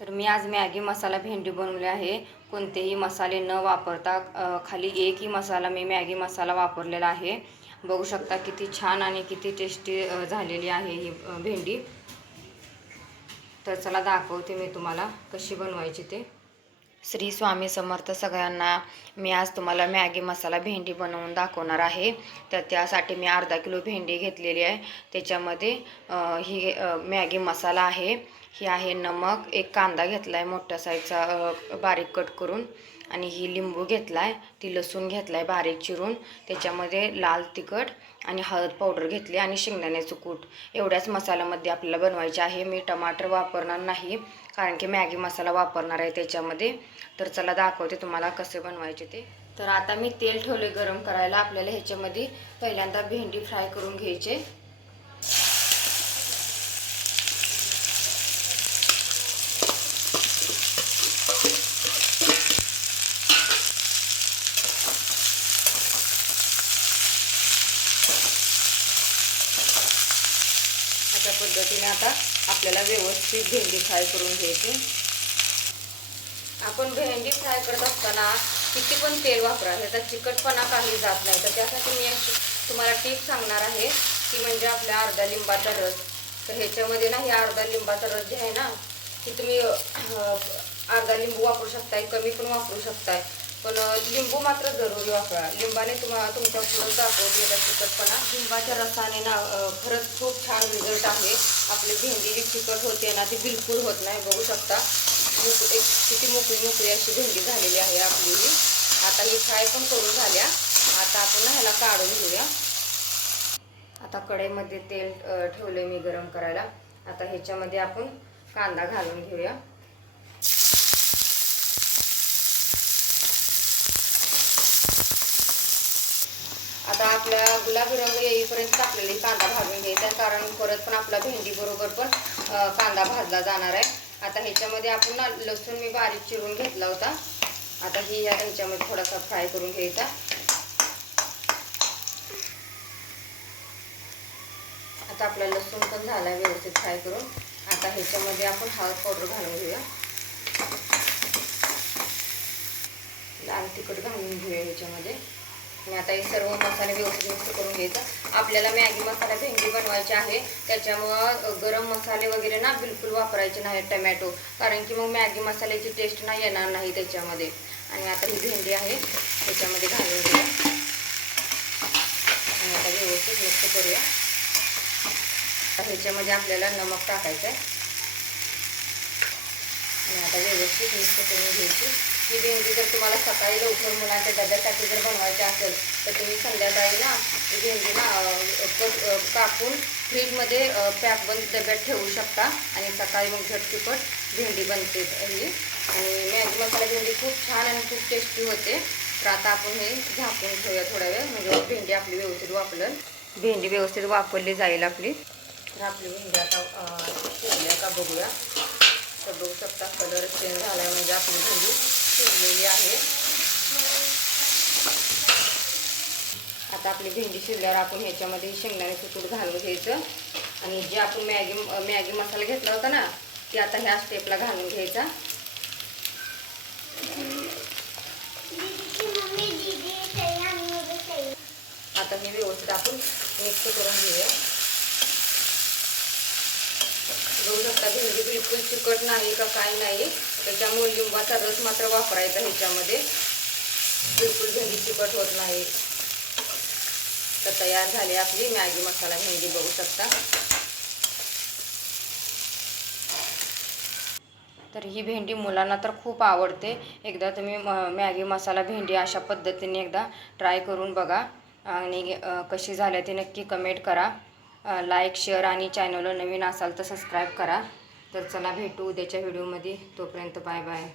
तर मी आज मॅगी मसाला भेंडी बनवली आहे. कोणतेही मसाले न वापरता खाली एकही मसाला मी मॅगी मसाला वापरलेला आहे. बघू शकता किती छान आणि किती टेस्टी झालेली आहे ही भेंडी. तर चला दाखवते मी तुम्हाला कशी बनवायची ते. श्री स्वामी समर्थ सगळ्यांना मी आज तुम्हाला मॅगी मसाला भेंडी बनवून दाखवणार आहे. तर त्यासाठी मी अर्धा किलो भेंडी घेतलेली आहे. त्याच्यामध्ये ही मॅगी मसाला आहे. ही आहे नमक. एक कांदा घेतला आहे मोठ्या साईजचा बारीक कट करून. आणि ही लिंबू घेतला आहे ती लसूण घेतला आहे बारीक चिरून त्याच्यामध्ये लाल तिखट आणि हळद पावडर घेतली आणि शेंगदाण्याचं कूट. एवढ्याच मसाल्यामध्ये आपल्याला बनवायचे आहे. मी टमाटर वापरणार नाही कारण की मॅगी मसाला वापरणार आहे त्याच्यामध्ये. तर चला दाखवते तुम्हाला कसे बनवायचे ते. तर आता मी तेल ठेवले गरम करायला. आपल्याला ह्याच्यामध्ये पहिल्यांदा भेंडी फ्राय करून घ्यायचे. अशा पद्धतीने आता आपल्याला व्यवस्थित भेंडी फ्राय करून घ्यायची. आपण भेंडी फ्राय करत असताना किती पण तेल वापरा ह्याचा चिकटपणा काही जात नाही. तर त्यासाठी मी तुम्हाला टीप सांगणार आहे की म्हणजे आपल्या अर्धा लिंबाचा रस. तर ह्याच्यामध्ये ना हे अर्धा लिंबाचा रस जे आहे ना की तुम्ही अर्धा लिंबू वापरू शकताय कमी पण वापरू शकताय. पण लिंबू मात्र जरूर वापरा. लिंबाने तुम्हाला तुमच्या पुढं दाखवत येतात चिकटपणा लिंबाच्या रसाने ना खरंच खूप छान रिझल्ट आहे. आपली भेंडी जी चिकट होते ना ती बिलकुल होत नाही. बघू शकता. एक किती मोकळी मोकळी अशी भेंडी झालेली आहे आपली ही. आता ही फ्राय पण करून झाल्या. आता आपण ह्याला काढून घेऊया. आता कढईमध्ये तेल ठेवलं मी गरम करायला. आता ह्याच्यामध्ये आपण कांदा घालून घेऊया. आता आपल्या गुलाबी रंग येईपर्यंत आपल्याला कांदा भाजून घ्यायचा आहे, कारण परत पण आपला भेंडी बरोबर पण कांदा भाजला जाणार आहे. आता ह्याच्यामध्ये आपण ना लसूण मी बारीक चिरून घेतला होता. आता ही या ह्याच्यामध्ये थोडासा फ्राय करून घ्यायचा. आता आपला लसूण पण झाला व्यवस्थित फ्राय करून. आता ह्याच्यामध्ये आपण हळद पावडर घालून घेऊया. लाल तिखट घालून घेऊया ह्याच्यामध्ये. आणि आता हे सर्व मसाले व्यवस्थित मिक्स करून घ्यायचा. आपल्याला मॅगी मसाला भेंडी बनवायची आहे. त्याच्यामुळं गरम मसाले वगैरे ना बिलकुल वापरायचे नाही टमॅटो. कारण की मग मॅगी मसाल्याची टेस्ट ना येणार नाही त्याच्यामध्ये. आणि आता ही भेंडी आहे. त्याच्यामध्ये घालून घेऊया आणि आता व्यवस्थित मिक्स करूया. आता ह्याच्यामध्ये आपल्याला नमक टाकायचं आहे आणि आता व्यवस्थित मिक्स करून घ्यायची. ही भेंडी म्हणजे जर तुम्हाला सकाळी लवकर मुलांच्या डब्यासाठी जर बनवायची असेल तर तुम्ही संध्याकाळी ना ही भेंडी ना कापून फ्रीजमध्ये पॅक बंद डब्यात ठेवू शकता आणि सकाळी मग झटकीपट भेंडी बनते ही आणि मॅगी मसाला भेंडी खूप छान आणि खूप टेस्टी होते. तर आता आपण हे झाकून ठेवूया थोडा वेळ म्हणजे भेंडी आपली व्यवस्थित वापरल भेंडी व्यवस्थित वापरली जाईल आपली. तर आपली भेंडी आता अं, शिजल्या का बघूया. तर बघू शकता कलर चेंज झाला आहे म्हणजे आपली भेंडी शिजलेली आहे आता आपली भेंडी शिजल्यावर आपण ह्याच्यामध्ये शेंगदाण्याचं कूट घालून घ्यायचं. आणि जे आपण मॅगी मॅगी मसाला घेतला होता ना ते आता ह्या स्टेपला घालून घ्यायचा. आता हे व्यवस्थित आपण मिक्स करून घेऊया. बघू शकता भेंडी बिलकुल चिकट नाही का काय नाही. त्याच्यामुळे लिंबाचा रस मात्र वापरायचा ह्याच्यामध्ये. बिलकुल भेंडी चिकट होत नाही. तयार झाली आपली. मॅगी मसाला भेंडी बघू शकता. तर ही भेंडी मुलांना तर खूप आवडते. एकदा तुम्ही म- मॅगी मसाला भेंडी अशा पद्धतीने एकदा ट्राय करून बघा. आणि कशी झाल्या ती नक्की कमेंट करा. लाईक शेअर आणि चॅनलला नवीन असाल तर सबस्क्राईब करा. तर चला भेटू उद्याच्या व्हिडिओमध्ये तोपर्यंत बाय बाय